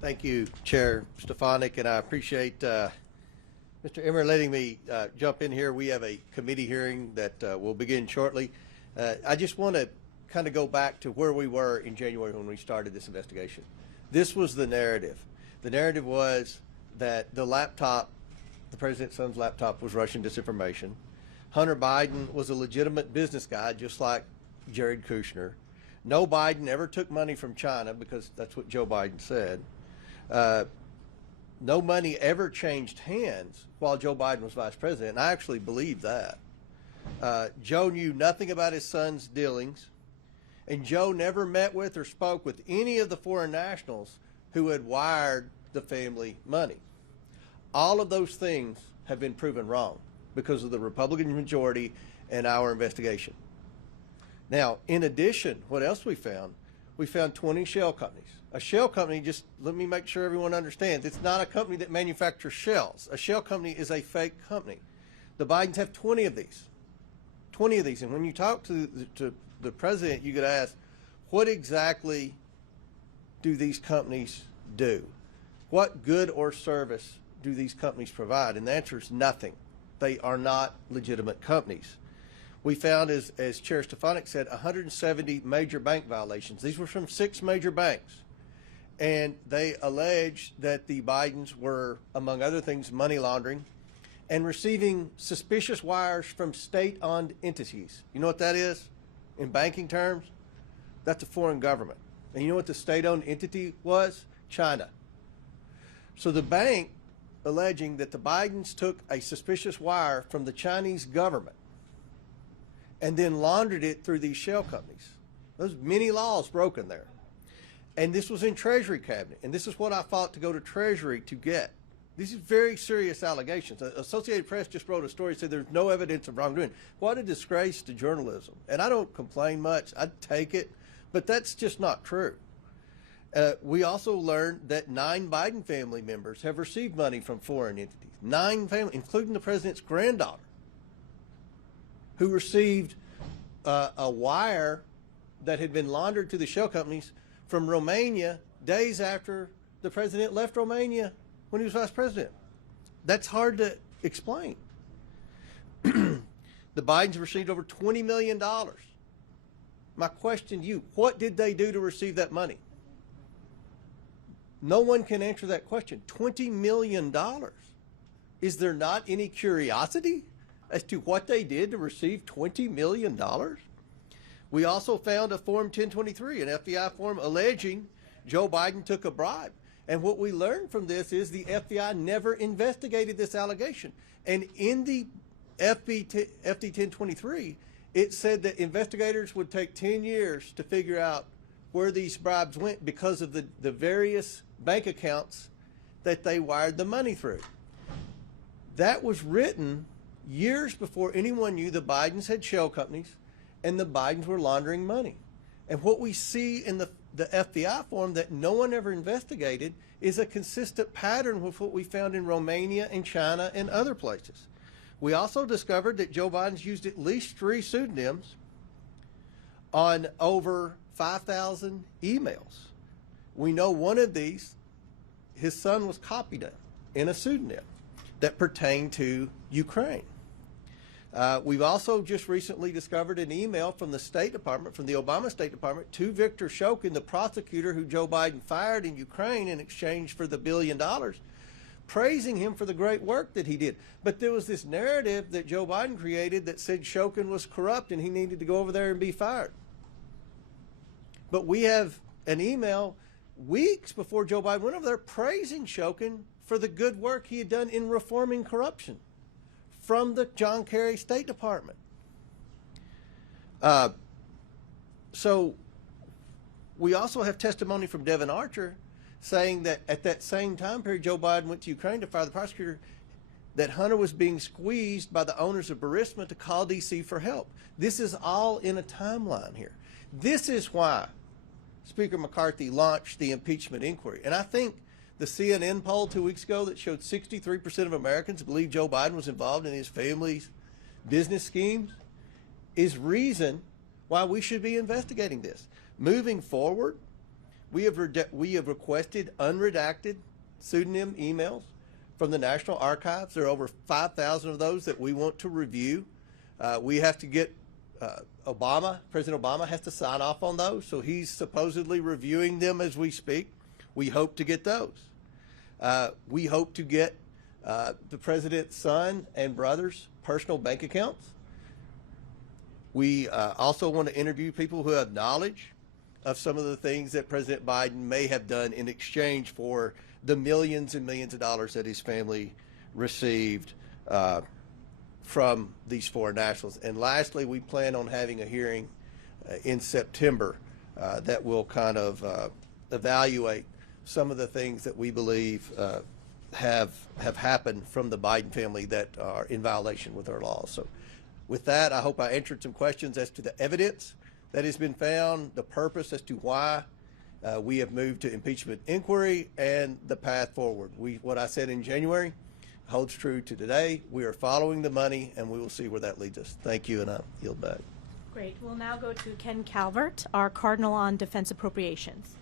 Thank you, Chair Stefanik, and I appreciate Mr. Emmer letting me jump in here. We have a committee hearing that will begin shortly. I just want to kind of go back to where we were in January when we started this investigation. This was the narrative. The narrative was that the laptop, the president's son's laptop, was Russian disinformation. Hunter Biden was a legitimate business guy, just like Jared Kushner. No Biden ever took money from China, because that's what Joe Biden said. No money ever changed hands while Joe Biden was vice president, and I actually believe that. Joe knew nothing about his son's dealings, and Joe never met with or spoke with any of the foreign nationals who had wired the family money. All of those things have been proven wrong because of the Republican majority and our investigation. Now, in addition, what else we found? We found 20 shell companies. A shell company, just let me make sure everyone understands, it's not a company that manufactures shells. A shell company is a fake company. The Bidens have 20 of these. 20 of these. And when you talk to the president, you could ask, what exactly do these companies do? What good or service do these companies provide? And the answer is nothing. They are not legitimate companies. We found, as Chair Stefanik said, 170 major bank violations. These were from 6 major banks. And they allege that the Bidens were, among other things, money laundering and receiving suspicious wires from state-owned entities. You know what that is in banking terms? That's a foreign government. And you know what the state-owned entity was? China. So the bank alleging that the Bidens took a suspicious wire from the Chinese government and then laundered it through these shell companies. There's many laws broken there. And this was in Treasury Cabinet, and this is what I fought to go to Treasury to get. These are very serious allegations. Associated Press just wrote a story that said there's no evidence of wrongdoing. What a disgrace to journalism. And I don't complain much. I'd take it, but that's just not true. We also learned that 9 Biden family members have received money from foreign entities. 9 families, including the president's granddaughter, who received a wire that had been laundered to the shell companies from Romania days after the president left Romania when he was vice president. That's hard to explain. The Bidens received over $20 million. My question to you, what did they do to receive that money? No one can answer that question. $20 million. Is there not any curiosity as to what they did to receive $20 million? We also found a Form 1023, an FBI form alleging Joe Biden took a bribe. And what we learned from this is the FBI never investigated this allegation. And in the FD 1023, it said that investigators would take 10 years to figure out where these bribes went because of the various bank accounts that they wired the money through. That was written years before anyone knew the Bidens had shell companies and the Bidens were laundering money. And what we see in the FBI form that no one ever investigated is a consistent pattern with what we found in Romania and China and other places. We also discovered that Joe Biden's used at least 3 pseudonyms on over 5,000 emails. We know one of these, his son was copied in a pseudonym that pertained to Ukraine. We've also just recently discovered an email from the State Department, from the Obama State Department, to Viktor Shokin, the prosecutor who Joe Biden fired in Ukraine in exchange for the $1 billion, praising him for the great work that he did. But there was this narrative that Joe Biden created that said Shokin was corrupt and he needed to go over there and be fired. But we have an email weeks before Joe Biden went over there praising Shokin for the good work he had done in reforming corruption from the John Kerry State Department. So we also have testimony from Devin Archer saying that at that same time period Joe Biden went to Ukraine to fire the prosecutor, that Hunter was being squeezed by the owners of Burisma to call D.C. for help. This is all in a timeline here. This is why Speaker McCarthy launched the impeachment inquiry. And I think the CNN poll 2 weeks ago that showed 63% of Americans believe Joe Biden was involved in his family's business schemes is reason why we should be investigating this. Moving forward, We have requested unredacted pseudonym emails from the National Archives. There are over 5,000 of those that we want to review. We have to get President Obama has to sign off on those, so he's supposedly reviewing them as we speak. We hope to get those. We hope to get the president's son and brother's personal bank accounts. We also want to interview people who have knowledge of some of the things that President Biden may have done in exchange for the millions and millions of dollars that his family received from these foreign nationals. And lastly, we plan on having a hearing in September that will kind of evaluate some of the things that we believe have happened from the Biden family that are in violation with our laws. So with that, I hope I answered some questions as to the evidence that has been found, the purpose as to why we have moved to impeachment inquiry, and the path forward. What I said in January holds true to today. We are following the money, and we will see where that leads us. Thank you, and I yield back. Great. We'll now go to Ken Calvert, our Cardinal on Defense Appropriations.